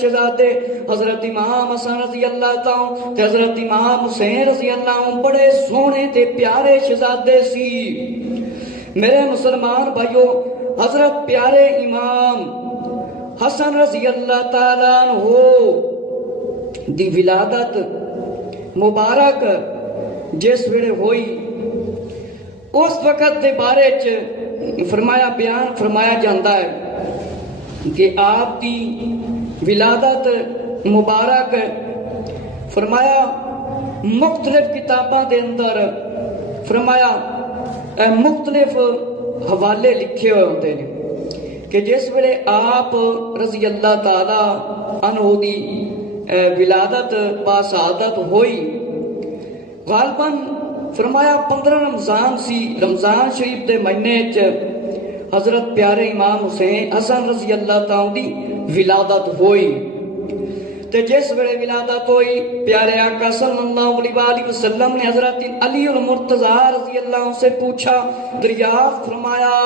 شہزادے حضرت امام حسن رضی اللہ تعالیٰ تے حضرت امام حسین رضی اللہ عنہ بڑے سونے تے پیارے شہزادے سی۔ میرے مسلمان بھائیوں، حضرت پیارے امام حسن رضی اللہ تعالیٰ عنہ دی ولادت مبارک جس ویلے ہوئی اس وقت دے بارے چ فرمایا بیان فرمایا جاندہ ہے کہ آپ دی ولادت مبارک فرمایا مختلف کتاباں دے اندر فرمایا مختلف حوالے لکھے ہوئے ہوتے ہیں کہ جس ویلے آپ رضی اللہ تعالی عنہ دی ولادت باسعادت ہوئی، غالباً فرمایا 15 رمضان سی، رمضان شریف دے مہینے چ حضرت پیارے امام حسین حسن رضی اللہ تعالیٰ دی ولادت ہوئی۔ تے جس ویلے ولادت ہوئی پیارے آقا صلی اللہ علیہ وآلہ وسلم نے حضرت علی المرتضیٰ رضی اللہ عنہ سے پوچھا، دریافت فرمایا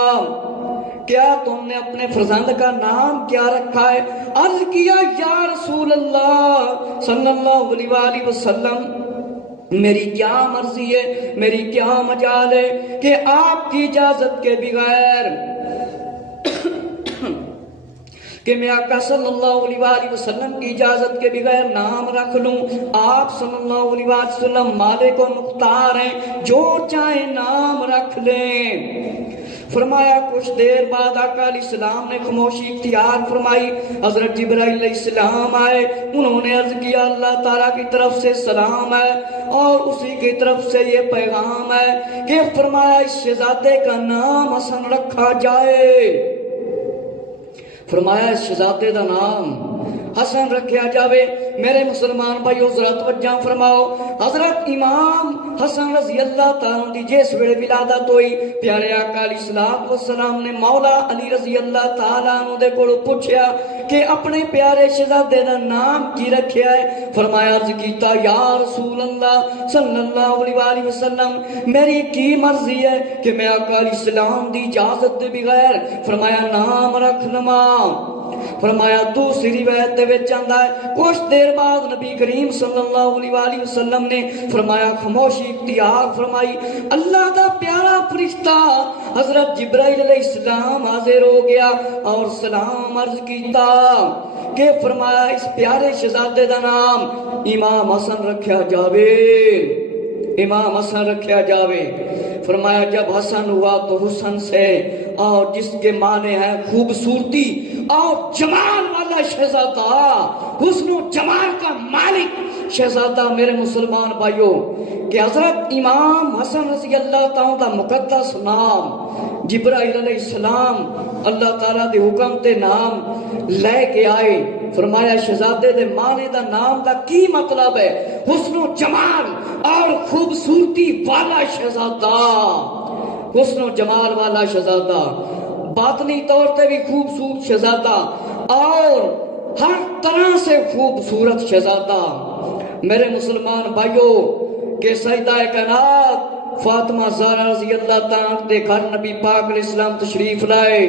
کیا تم نے اپنے فرزند کا نام کیا رکھا ہے؟ عرض کیا یا رسول اللہ صلی اللہ علیہ وآلہ وسلم میری کیا مرضی ہے، میری کیا مجال ہے کہ آپ کی اجازت کے بغیر کہ میں آقا صلی اللہ علیہ وآلہ وسلم کی اجازت کے بغیر نام رکھ لوں؟ آپ صلی اللہ علیہ وآلہ وسلم مالک و مختار ہیں، جو چاہے نام رکھ لیں۔ فرمایا کچھ دیر بعد آقا علیہ السلام نے خاموشی اختیار فرمائی، حضرت جبرائیل علیہ السلام آئے، انہوں نے عرض کیا اللہ تعالیٰ کی طرف سے سلام ہے اور اسی کی طرف سے یہ پیغام ہے کہ فرمایا اس شہزادے کا نام حسن رکھا جائے۔ فرمایا اس شہزادے دا نام حسن رکھیا جاوے۔ میرے مسلمان بھائیو ذرا توجہ فرماؤ، حضرت امام حسن رضی اللہ تعالیٰ دی جس ویلے ولادت ہوئی پیارے آقا علیہ السلام نے مولا علی رضی اللہ تعالیٰ عنہ دے کولوں پوچھیا کہ اپنے پیارے شہزادے دا نام کی رکھیا ہے؟ فرمایا عرض کیتا یا رسول اللہ صلی اللہ علیہ وآلہ وسلم میری کی مرضی ہے کہ میں آقا علیہ السلام دی اجازت دے بغیر فرمایا نام رکھ لواں۔ فرمایا دوسری روایت دے وچ آندا ہے کچھ دیر بعد نبی کریم صلی اللہ علیہ وآلہ وسلم نے فرمایا خاموشی اختیار فرمائی، اللہ دا پیارا فرشتہ حضرت جبرائیل علیہ السلام حاضر ہو گیا اور سلام عرض کیتا کہ فرمایا اس پیارے شہزادے دا نام امام حسن رکھیا جاوے، امام حسن رکھیا جاوے۔ فرمایا جب حسن ہوا تو حسن سے اور جس کے معنی ہے خوبصورتی اور جمال والا شہزادہ، حسن و جمال کا مالک شہزادہ۔ میرے مسلمان بھائیوں کہ حضرت امام حسن رضی اللہ تعالیٰ دا مقدس نام جبرائیل علیہ السلام اللہ تعالیٰ دے حکم تے نام لے کے آئے۔ فرمایا شہزادے دے معنی دا نام دا کی مطلب ہے؟ حسن و جمال اور خوبصورتی والا شہزادہ، حسن و جمال والا شہزادہ، باطنی طور تے بھی خوبصورت شہزادہ اور ہر طرح سے خوبصورت شہزادہ۔ میرے مسلمان بھائیوں کہ سیدہ کائنات فاطمہ زہرا رضی اللہ تعالیٰ دے گھر نبی پاک علیہ السلام تشریف لائے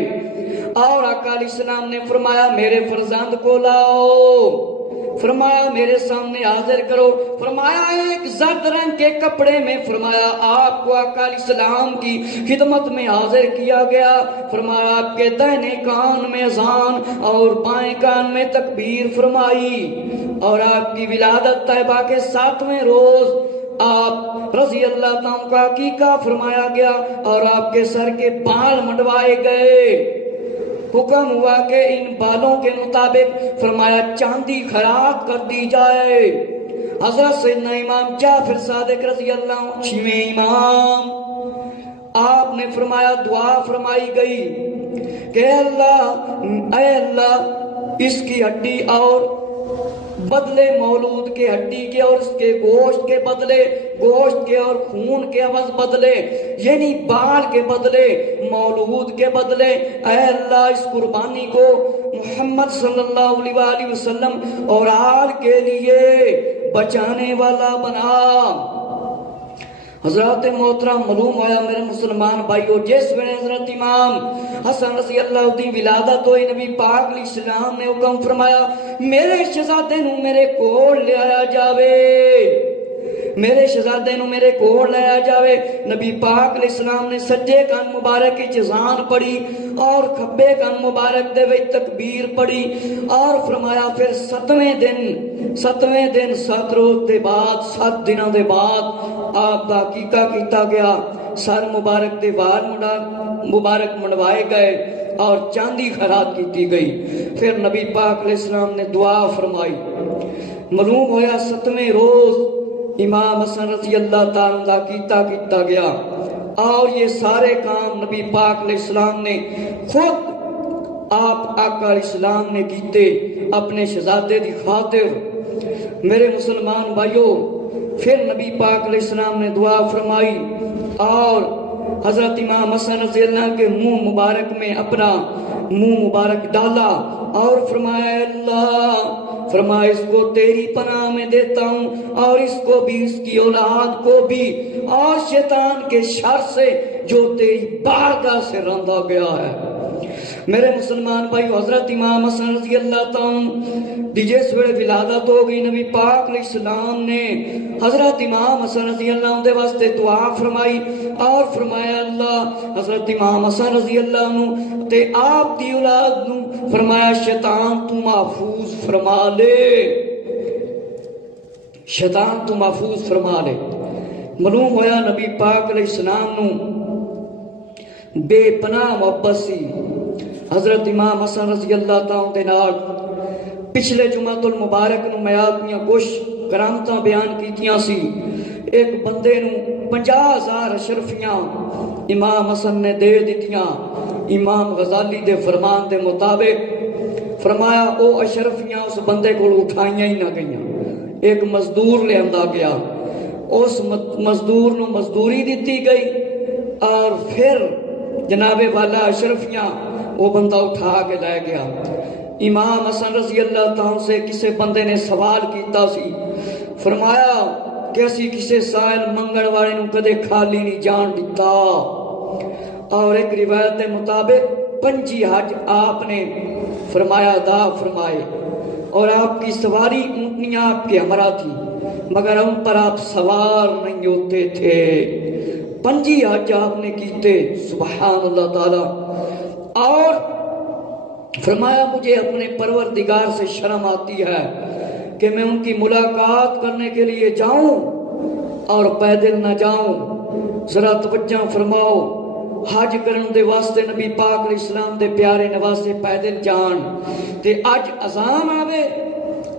اور آقا علیہ السلام نے فرمایا میرے فرزند کو لاؤ، فرمایا میرے سامنے حاضر کرو۔ فرمایا ایک زرد رنگ کے کپڑے میں فرمایا آپ کو آقا علیہ السلام کی خدمت میں حاضر کیا گیا۔ فرمایا آپ کے دائنے کان میں اذان اور بائیں کان میں تکبیر فرمائی اور آپ کی ولادت طیبہ کے 7ویں روز آپ رضی اللہ تعالیٰ کا عقیقہ فرمایا گیا اور آپ کے سر کے بال منڈوائے گئے۔ حکم ہوا کہ ان بالوں کے مطابق فرمایا چاندی خیرات کر دی جائے۔ حضرت سیدنا امام جعفر صادق رضی اللہ عنہ 6ویں امام، آپ نے فرمایا دعا فرمائی گئی کہ اے اللہ اس کی ہڈی اور بدلے مولود کے ہڈی کے اور اس کے گوشت کے بدلے گوشت کے اور خون کے عوض بدلے، یعنی بال کے بدلے مولود کے بدلے اے اللہ اس قربانی کو محمد صلی اللہ علیہ وآلہ وسلم اور آل کے لیے بچانے والا بنا۔ حضرات محترم معلوم ہویا میرے مسلمان بھائیو، جس ویلے حضرت امام حسن رضی اللہ دی ولادت ہوئی، نبی پاک علیہ السلام نے حکم فرمایا میرے شہزادے نو میرے کول لے آیا جاوے، میرے شہزادے نو میرے کول لے آیا جاوے۔ نبی پاک علیہ السلام نے سجے کان مبارک کی اذان پڑھی اور کھبے کان مبارک دے وچ تکبیر پڑھی اور فرمایا پھر ستویں دن 7 روز دے بعد 7 دنوں دے بعد آپ دا عقیقہ کیتا گیا، سر مبارک دے وال مبارک منڈوائے گئے اور چاندی خیرات کیتی گئی۔ پھر نبی پاک علیہ السلام نے دعا فرمائی۔ معلوم ہویا 7ویں روز امام حسن رضی اللہ تعالیٰ دا کیتا گیا اور یہ سارے کام نبی پاک علیہ السلام نے خود آپ آقا علیہ السلام نے کیتے اپنے شہزادے دی خاطر۔ میرے مسلمان بھائیو، پھر نبی پاک علیہ السلام نے دعا فرمائی اور حضرت امام حسن رضی اللہ کے منہ مبارک میں اپنا منہ مبارک ڈالا اور فرمایا اللہ، فرمایا اس کو تیری پناہ میں دیتا ہوں اور اس کو بھی، اس کی اولاد کو بھی، اور شیطان کے شر سے جو تیری بارگاہ سے رندا گیا ہے۔ میرے مسلمان بھائی، حضرت امام حسن رضی اللہ تعالیٰ دی جس ویلے ولادت ہو گئی، نبی پاک علیہ السلام نے حضرت امام حسن رضی اللہ دے واسطے دعا فرمائی اور فرمایا اللہ، حضرت امام حسن رضی اللہ عنہ تے آپ دی اولاد نو فرمایا شیطان تو محفوظ فرما لے، شیطان تو محفوظ فرما لے۔ معلوم ہویا نبی پاک علیہ السلام نو بے پناہ محبت سی حضرت امام حسن رضی اللہ تعالیٰ دے نال۔ پچھلے جمعۃ المبارک نو میں اپنی کچھ کرامتاں بیان کیتیاں سی۔ ایک بندے نو 50,000 اشرفیاں امام حسن نے دے دتیاں، امام غزالی دے فرمان دے مطابق فرمایا او اشرفیاں اس بندے کو اٹھائیاں ہی نہ گئیاں، ایک مزدور لے آندا گیا، اس مزدور نو مزدوری دیتی گئی اور پھر جناب والا اشرفیاں وہ بندہ اٹھا کے لے گیا۔ امام حسن رضی اللہ تعالیٰ سے کسی بندے نے سوال کیتا سی، فرمایا کہ اسی کسی سائل منگن والے نو کدے خالی نہیں جان دیتا، اور ایک روایت کے مطابق 5 حج آپ نے فرمایا ادا فرمائے اور آپ کی سواری اونٹنیاں آپ کے ہمراہ تھی مگر ان پر آپ سوار نہیں ہوتے تھے۔ 5 حج آپ نے کیتے، سبحان اللہ تعالی۔ اور فرمایا مجھے اپنے پروردگار سے شرم آتی ہے کہ میں ان کی ملاقات کرنے کے لیے جاؤں اور پیدل نہ جاؤں۔ ذرا توجہ فرماؤ، حج کرن دے واسطے نبی پاک علیہ السلام دے پیارے نواسے پیدل جان تے اج اذان آوے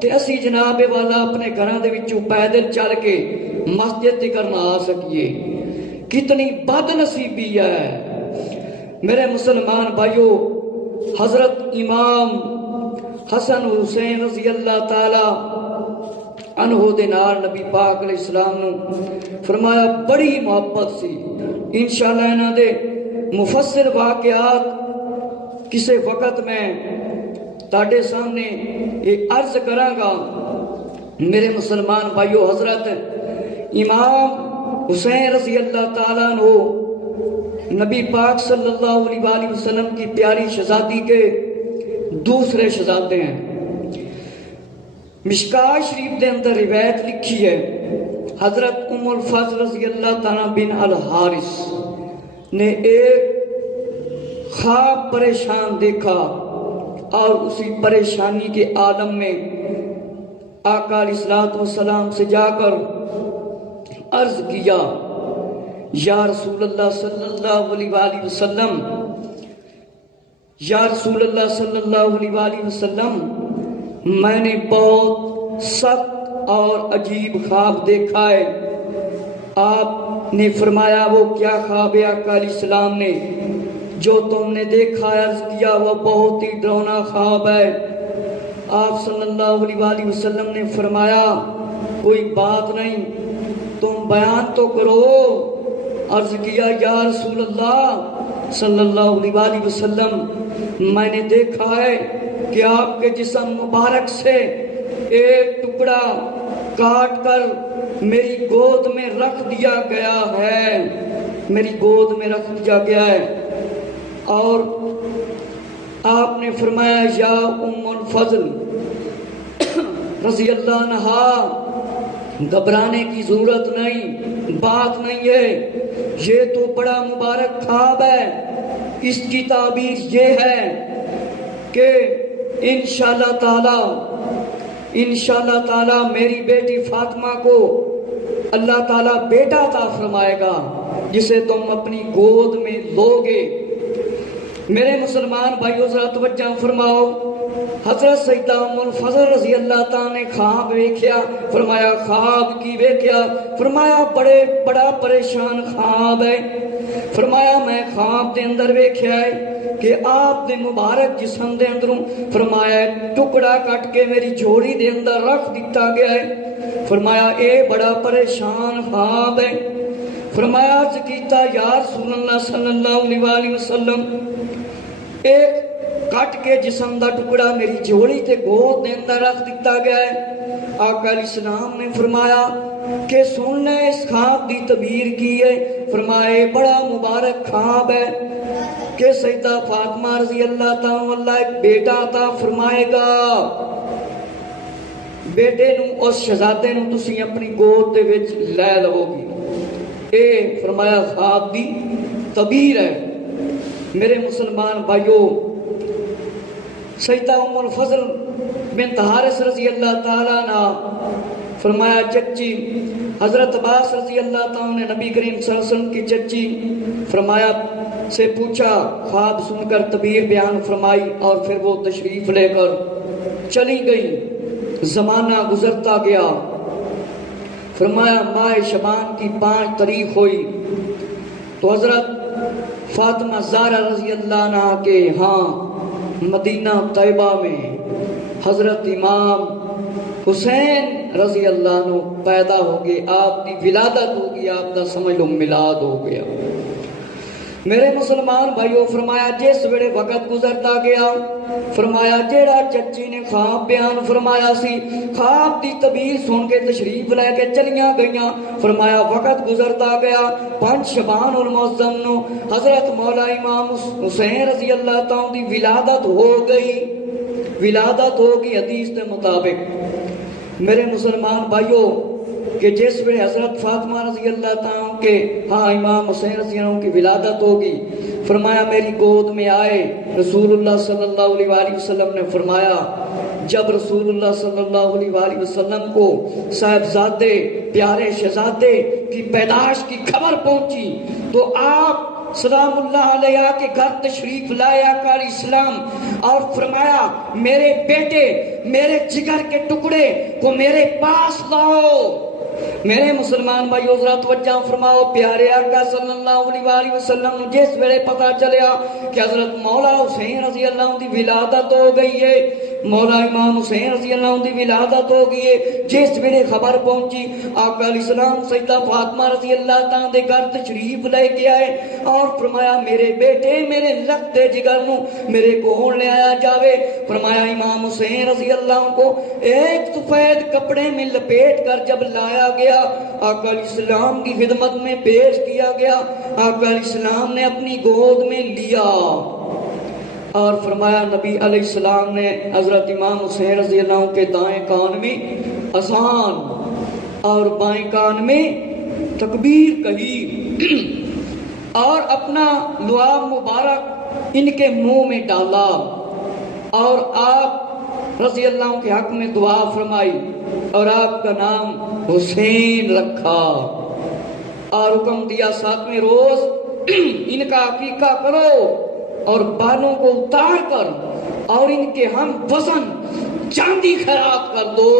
تے اسی جناب والا اپنے گھراں دے وچوں پیدل چل کے مسجد تک نہ آ سکیے، کتنی بد نصیبی ہے۔ میرے مسلمان بھائیو، حضرت امام حسن حسین رضی اللہ تعالی عنہ دے نال نبی پاک علیہ السلام نو فرمایا بڑی محبت سی۔ انشاءاللہ انہاں دے مفصل واقعات کسے وقت میں تاڑے سامنے ایک عرض کراں گا۔ میرے مسلمان بھائیو، حضرت امام حسین رضی اللہ تعالیٰ عنہ نبی پاک صلی اللہ علیہ وآلہ وسلم کی پیاری شہزادی کے دوسرے شہزادے ہیں۔ مشکاہ شریف دے اندر روایت لکھی ہے، حضرت ام الفضل رضی اللہ تعالیٰ بن الحارث نے ایک خواب پریشان دیکھا اور اسی پریشانی کے عالم میں آقا علیہ السلام سے جا کر عرض کیا، یا رسول اللہ صلی اللہ علیہ وآلہ وسلم، یا رسول اللہ صلی اللہ علیہ وآلہ وسلم، میں نے بہت سخت اور عجیب خواب دیکھا ہے۔ آپ نے فرمایا وہ کیا خواب ہے؟ آقا علیہ السلام نے جو تم نے دیکھا ہے عرض کیا وہ بہت ہی ڈراؤنا خواب ہے۔ آپ صلی اللہ علیہ وآلہ وسلم نے فرمایا کوئی بات نہیں، تم بیان تو کرو۔ عرض کیا یا رسول اللہ صلی اللہ علیہ وآلہ وسلم، میں نے دیکھا ہے کہ آپ کے جسم مبارک سے ایک ٹکڑا کاٹ کر میری گود میں رکھ دیا گیا ہے، میری گود میں رکھ دیا گیا ہے۔ اور آپ نے فرمایا یا ام الفضل رضی اللہ عنہا، گھبرانے کی ضرورت نہیں، بات نہیں ہے، یہ تو بڑا مبارک خواب ہے۔ اس کی تعبیر یہ ہے کہ انشاءاللہ تعالی میری بیٹی فاطمہ کو اللہ تعالیٰ بیٹا عطا فرمائے گا جسے تم اپنی گود میں لو گے۔ میرے مسلمان بھائیو ذرا توجہ فرماؤ، حضرت سیدہ ام الفضل رضی اللہ تعالیٰ نے خواب ویکھیا، فرمایا خواب کی ویکھیا، فرمایا بڑا پریشان خواب ہے۔ فرمایا میں خواب دے اندر ویکھیا ہے کہ آپ دے مبارک جسم دے اندروں فرمایا ٹکڑا کٹ کے میری جھوڑی دے اندر رکھ دیتا گیا ہے۔ فرمایا اے بڑا پریشان خواب ہے۔ فرمایا عرض کیتا یا رسول اللہ صلی اللہ علیہ وسلم، ایک کٹ کے جسم دا ٹکڑا میری جھولی تے گود دے اندر رکھ دیتا گیا ہے۔ آقا علیہ السلام نے فرمایا کہ سن لے اس خواب دی تعبیر کی ہے۔ فرمائے بڑا مبارک خواب ہے کہ سیدہ فاطمہ رضی اللہ تعالیٰ اللہ ایک بیٹا عطا فرمائے گا، بیٹے نو اس شہزادے نو تسی اپنی گود دے وچ لے لو گی۔ اے فرمایا خواب دی تعبیر ہے۔ میرے مسلمان بھائیو، سیدہ ام الفضل بنت حارث رضی اللہ تعالیٰ عنہ فرمایا چچی حضرت عباس رضی اللہ تعالیٰ نے نبی کریم صلی اللہ علیہ وسلم کی چچی فرمایا سے پوچھا، خواب سن کر تعبیر بیان فرمائی اور پھر وہ تشریف لے کر چلی گئی۔ زمانہ گزرتا گیا، فرمایا ماہ شبان کی 5 تاریخ ہوئی تو حضرت فاطمہ زہرا رضی اللہ عنہ کے ہاں مدینہ طیبہ میں حضرت امام حسین رضی اللہ عنہ پیدا ہو گئے، آپ کی ولادت ہو گئی، آپ کا سمجھ لو میلاد ہو گیا۔ میرے مسلمان بھائیو، فرمایا جس ویلے وقت گزرتا گیا، فرمایا جیڑا چچی نے خواب بیان فرمایا سی، خواب دی تعبیر سن کے تشریف لے کے چلیاں گئیاں۔ فرمایا وقت گزرتا گیا، 5 شعبان المعظم نو حضرت مولا امام حسین رضی اللہ تعالیٰ دی ولادت ہو گئی، ولادت ہوگی حدیث کے مطابق۔ میرے مسلمان بھائیو کہ جس وقت حضرت فاطمہ رضی اللہ تعالیٰ کے ہاں امام حسین رضی اللہ عنہ کی ولادت ہوگی، فرمایا میری گود میں آئے۔ رسول اللہ صلی اللہ علیہ وآلہ وسلم نے فرمایا جب رسول اللہ صلی اللہ علیہ وآلہ وسلم کو صاحبزادے پیارے شہزادے کی پیدائش کی خبر پہنچی تو آپ سلام اللہ علیہ کے گھر تشریف لائے آقا علیہ السلام اور فرمایا میرے بیٹے میرے جگر کے ٹکڑے کو میرے پاس لاؤ۔ میرے مسلمان بھائیو ذرا توجہ فرماؤ، پیارے آقا صلی اللہ علیہ وآلہ وسلم جس ویلے پتہ چلیا کہ حضرت مولا حسین رضی اللہ عنہ دی ولادت ہو گئی ہے، مولا امام حسین رضی اللہ عنہ دی ولادت ہو گئی ہے، جس ویلے خبر پہنچی آقا علیہ السلام سیدہ فاطمہ رضی اللہ تعالیٰ دے گھر تشریف لے کے آئے اور فرمایا میرے بیٹے میرے لگتے جگر نو میرے کول لے آیا جاوے۔ فرمایا امام حسین رضی اللہ عنہ کو ایک سفید کپڑے میں لپیٹ کر جب لایا گیا، آقا علیہ السلام کی خدمت میں پیش کیا گیا، آقا علیہ السلام نے اپنی گود میں لیا اور فرمایا نبی علیہ السلام نے حضرت امام حسین رضی اللہ عنہ کے دائیں کان میں اذان اور بائیں کان میں تکبیر کہی اور اپنا لعاب مبارک ان کے منہ میں ڈالا اور آپ رضی اللہ عنہ کے حق میں دعا فرمائی اور آپ کا نام حسین رکھا اور حکم دیا 7ویں روز ان کا عقیقہ کرو اور بالوں کو اتار کر اور ان کے ہم وزن چاندی خیرات کر دو۔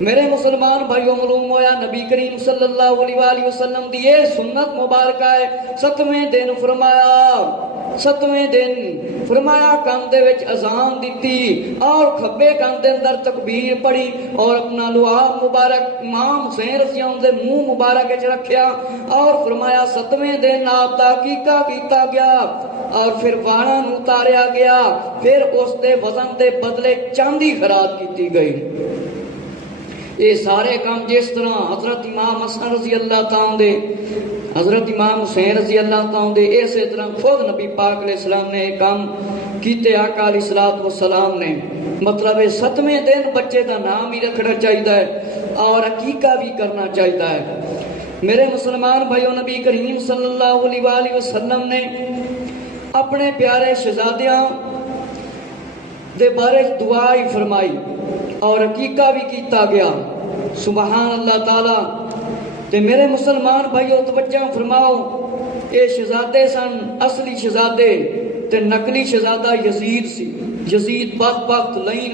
میرے مسلمان بھائیوں معلوم ہویا نبی کریم صلی اللہ علیہ وآلہ وسلم دی یہ سنت مبارکہ ہے۔ 7ویں دن فرمایا کان دے وچ اذان دیتی اور کھبے کان دے اندر تکبیر پڑھی اور اپنا لعاب مبارک امام حسین رضی اللہ عنہ دے منہ مبارک وچ رکھیا اور فرمایا 7ویں دن آپ دا عقیقہ کیتا گیا اور پھر واڑاں نوں اتاریا گیا، پھر اس دے وزن دے بدلے چاندی خیرات کیتی گئی۔ یہ سارے کام جس طرح حضرت امام حسن رضی اللہ تعالیٰ دے، حضرت امام حسین رضی اللہ تعالیٰ دے، اسی طرح خود نبی پاک علیہ السلام نے یہ کام کیتے، آقا علیہ السلام نے مطلب 7ویں دن بچے کا نام ہی رکھنا چاہیے اور عقیقہ بھی کرنا چاہیے۔ میرے مسلمان بھائیو، نبی کریم صلی اللہ علیہ وآلہ وسلم نے اپنے پیارے شہزادیاں دے بارے دعا ہی فرمائی اور عقیقہ بھی کیتا گیا، سبحان اللہ تعالی۔ تے میرے مسلمان بھائیو توجہ فرماؤ، اے شہزادے سن اصلی شہزادے تے نقلی شہزادہ یزید سی، یزید بدبخت لعین